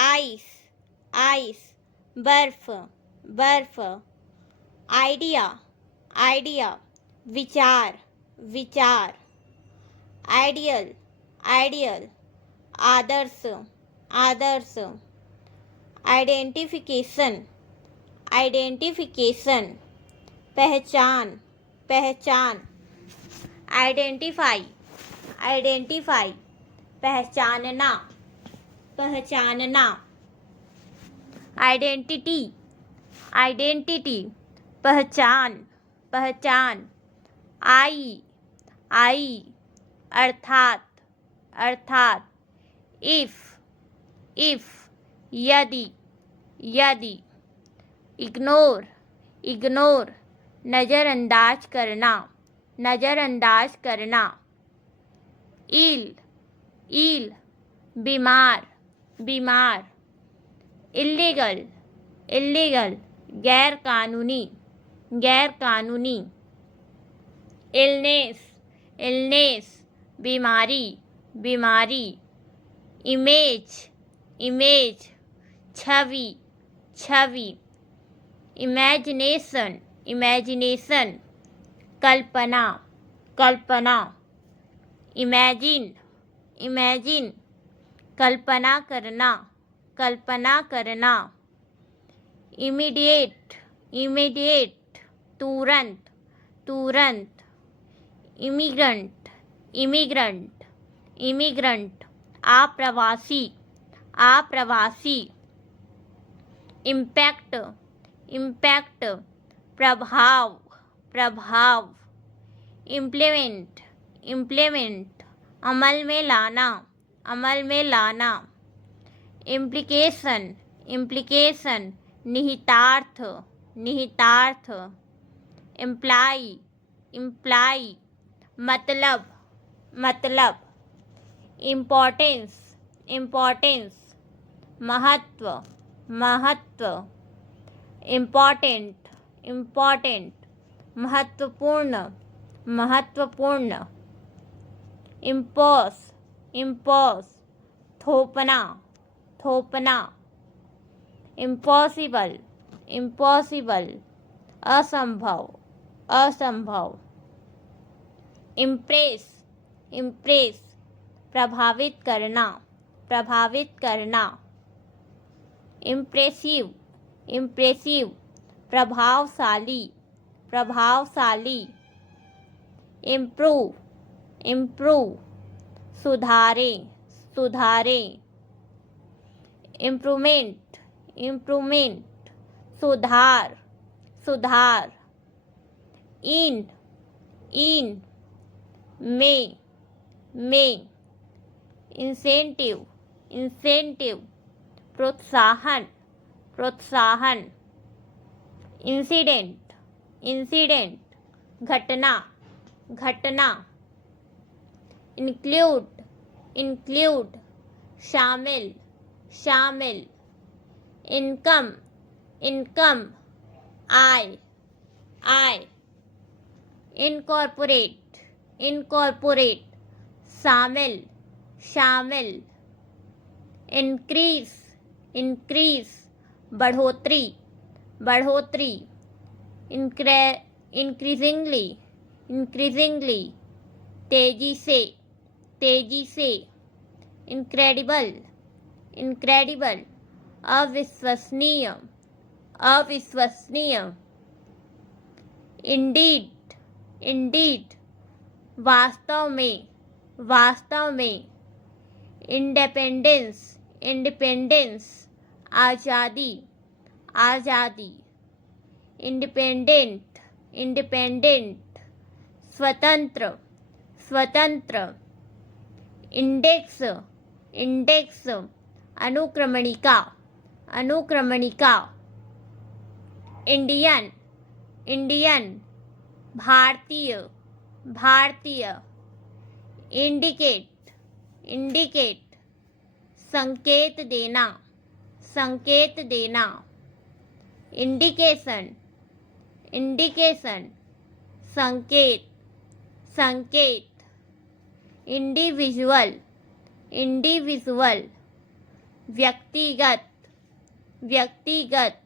Ice ice, बर्फ बर्फ। Idea idea, विचार विचार। आइडियल आइडियल, आदर्श आदर्श। आइडेंटिफिकेशन आइडेंटिफिकेशन, पहचान पहचान। आइडेंटिफाई आइडेंटिफाई, पहचानना पहचानना। आइडेंटिटी आइडेंटिटी, पहचान पहचान। आई आई, अर्थात अर्थात। इफ इफ, यदि यदि। इग्नोर इग्नोर, नज़रअंदाज करना नज़रअंदाज करना। इल इल, बीमार बीमार। इल्लीगल इल्लीगल, गैर कानूनी गैर कानूनी। इलनेस इलनेस, बीमारी बीमारी। इमेज इमेज, छवि छवि। इमेजिनेशन इमेजिनेशन, कल्पना कल्पना। इमेजिन इमेजिन, कल्पना करना कल्पना करना। इमीडिएट इमीडिएट, तुरंत तुरंत। इमिग्रेंट इमिग्रेंट इमिग्रेंट, आप्रवासी आप्रवासी। इम्पैक्ट इम्पैक्ट, प्रभाव प्रभाव। इम्प्लीमेंट इम्प्लीमेंट, अमल में लाना अमल में लाना। इम्प्लीकेशन इम्प्लीकेशन, निहितार्थ निहितार्थ। इम्प्लाई इम्प्लाई, मतलब मतलब। इम्पोर्टेंस इम्पोर्टेंस, महत्व महत्व। इम्पोर्टेंट इम्पोर्टेंट, महत्वपूर्ण महत्वपूर्ण। इम्पोज इम्पोज, थोपना थोपना। इम्पॉसिबल इम्पॉसिबल, असंभव असंभव। इम्प्रेस इम्प्रेस, प्रभावित करना प्रभावित करना। इम्प्रेसिव इम्प्रेसिव, प्रभावशाली प्रभावशाली। इम्प्रूव इम्प्रूव, सुधारें सुधारें। इम्प्रूवमेंट इम्प्रूवमेंट, सुधार सुधार। इन इन, में। इंसेंटिव इंसेंटिव, प्रोत्साहन प्रोत्साहन। इंसिडेंट इंसिडेंट, घटना घटना। इंक्लूड इंक्लूड, शामिल शामिल। इनकम इनकम, आय आय। इनकॉर्पोरेट इनकॉर्पोरेट, शामिल शामिल। इंक्रीज इंक्रीज, बढ़ोतरी बढ़ोतरी। इंक्रीजिंगली इंक्रीजिंगली, तेजी से। इनक्रेडिबल इनक्रेडिबल, अविश्वसनीय अविश्वसनीय। इंडीड इंडीड, वास्तव में। इंडिपेंडेंस इंडिपेंडेंस, आज़ादी आज़ादी। इंडिपेंडेंट इंडिपेंडेंट, स्वतंत्र स्वतंत्र। इंडेक्स इंडेक्स, अनुक्रमणिका अनुक्रमणिका। इंडियन इंडियन, भारतीय भारतीय। इंडिकेट इंडिकेट, संकेत देना संकेत देना। इंडिकेशन इंडिकेशन, संकेत संकेत। इंडिविजुअल इंडिविजुअल, व्यक्तिगत व्यक्तिगत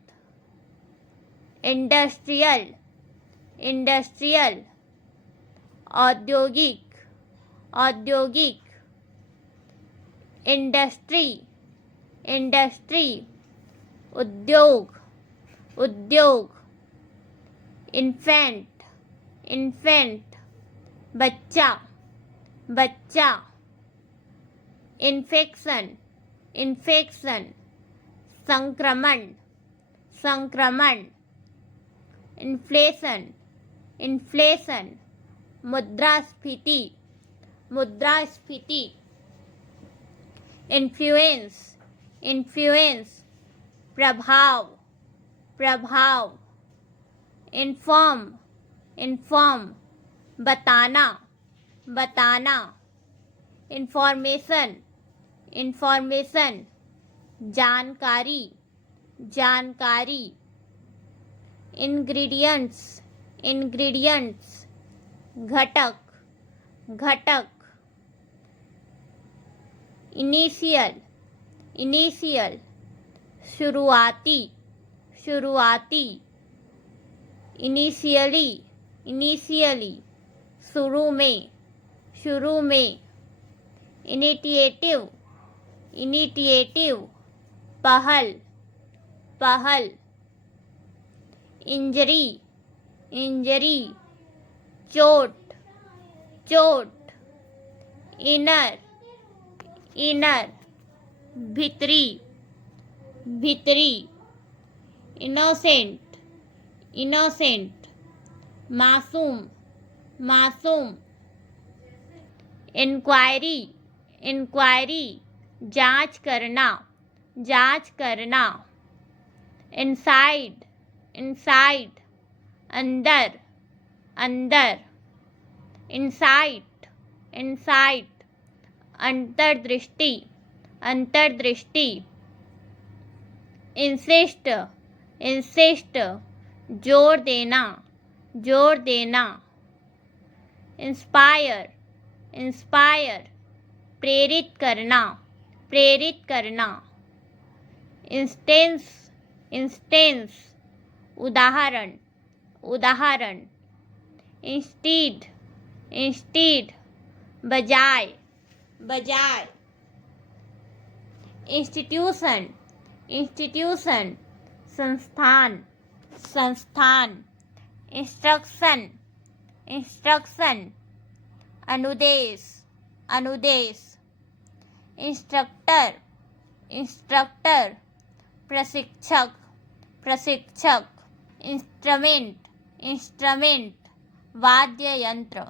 इंडस्ट्रियल इंडस्ट्रियल औद्योगिक औद्योगिक इंडस्ट्री इंडस्ट्री उद्योग उद्योग इन्फेंट इन्फेंट बच्चा बच्चा इन्फेक्शन इन्फेक्शन संक्रमण संक्रमण इन्फ्लेशन इन्फ्लेशन मुद्रास्फीति मुद्रास्फीति इन्फ्लुएंस इन्फ्लुएंस प्रभाव प्रभाव इन्फॉर्म इन्फॉर्म बताना बताना इंफॉर्मेशन इंफॉर्मेशन जानकारी जानकारी इंग्रेडिएंट्स इंग्रेडिएंट्स घटक घटक इनिशियल इनिशियल शुरुआती शुरुआती इनिशियली इनिशियली शुरू में इनिशिएटिव इनिशिएटिव पहल पहल इंजरी इंजरी चोट चोट इनर इनर भीतरी भीतरी इनोसेंट इनोसेंट मासूम मासूम इंक्वायरी इंक्वायरी जांच करना जांच करना इनसाइड इनसाइड अंदर अंदर इनसाइट इनसाइट अंतर्दृष्टि अंतर्दृष्टि इंसिस्ट इंसिस्ट जोर देना जोर देना इंस्पायर इंस्पायर प्रेरित करना प्रेरित करना इंस्टेंस इंस्टेंस उदाहरण उदाहरण इंस्टीड इंस्टीड बजाय बजाय इंस्टीट्यूशन इंस्टीट्यूशन संस्थान संस्थान इंस्ट्रक्शन इंस्ट्रक्शन अनुदेश अनुदेश इंस्ट्रक्टर इंस्ट्रक्टर प्रशिक्षक प्रशिक्षक इंस्ट्रूमेंट इंस्ट्रूमेंट वाद्य यंत्र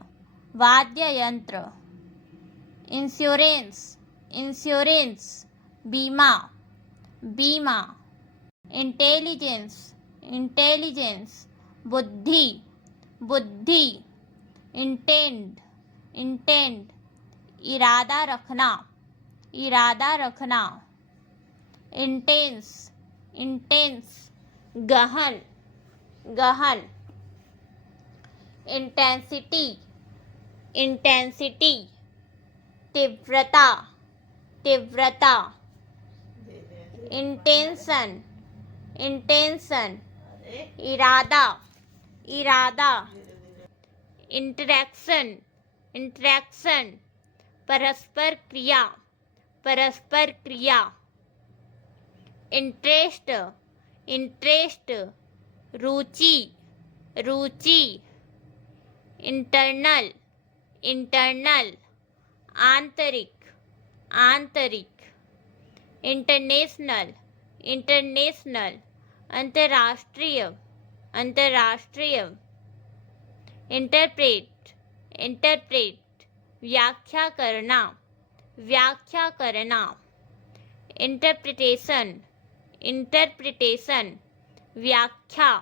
वाद्य यंत्र इंश्योरेंस इंश्योरेंस बीमा बीमा इंटेलिजेंस इंटेलिजेंस बुद्धि बुद्धि इंटेंड इंटेंड इरादा रखना इरादा रखना इंटेंस इंटेंस गहन गहन इंटेंसिटी इंटेंसिटी तीव्रता तीव्रता इंटेंशन इंटेंशन इरादा इरादा इंटरेक्शन इंटरेक्शन परस्पर क्रिया परस्पर क्रिया इंटरेस्ट इंटरेस्ट रुचि रुचि इंटरनल इंटरनल आंतरिक आंतरिक इंटरनेशनल इंटरनेशनल अंतर्राष्ट्रीय अंतर्राष्ट्रीय इंटरप्रेट इंटरप्रेट व्याख्या करना व्याख्या करना इंटरप्रिटेशन इंटरप्रिटेशन व्याख्या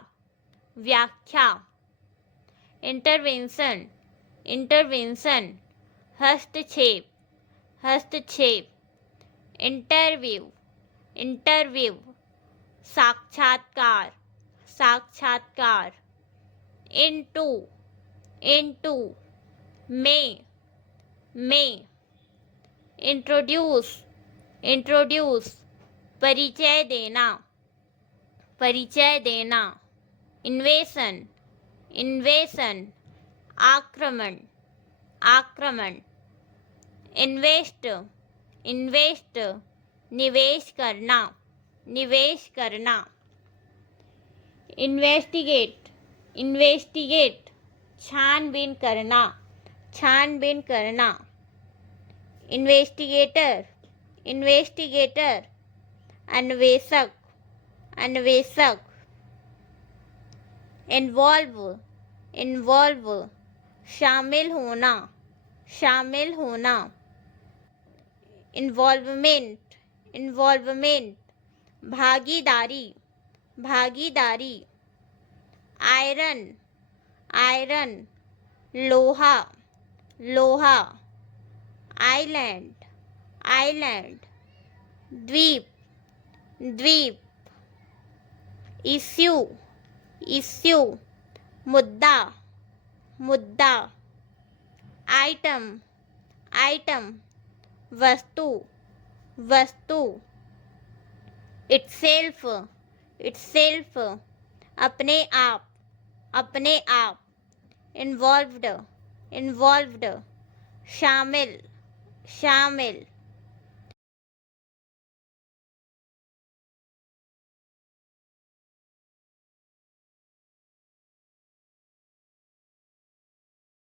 व्याख्या इंटरवेंशन इंटरवेंशन हस्तक्षेप हस्तक्षेप इंटरव्यू इंटरव्यू साक्षात्कार साक्षात्कार इनटू इनटू में इंट्रोड्यूस इंट्रोड्यूस परिचय देना, परिचय देना। इन्वेशन, इन्वेशन, आक्रमण, आक्रमण। इन्वेस्ट, इन्वेस्ट, निवेश करना, निवेश करना। इन्वेस्टिगेट, इन्वेस्टिगेट, छानबीन करना, छानबीन करना। इन्वेस्टिगेटर, इन्वेस्टिगेटर, अन्वेषक, अन्वेषक। इन्वॉल्व, इन्वॉल्व, शामिल होना, शामिल होना। इन्वॉल्वमेंट, इन्वॉल्वमेंट, भागीदारी, भागीदारी। आयरन, आयरन, लोहा, लोहा। आइलैंड, आइलैंड, द्वीप, द्वीप। इश्यू, इश्यू, मुद्दा, मुद्दा। आइटम, आइटम, वस्तु, वस्तु। इटसेल्फ, इटसेल्फ, अपने आप, अपने आप। इन्वॉल्व्ड, इन्वॉल्व्ड, शामिल, शामिल।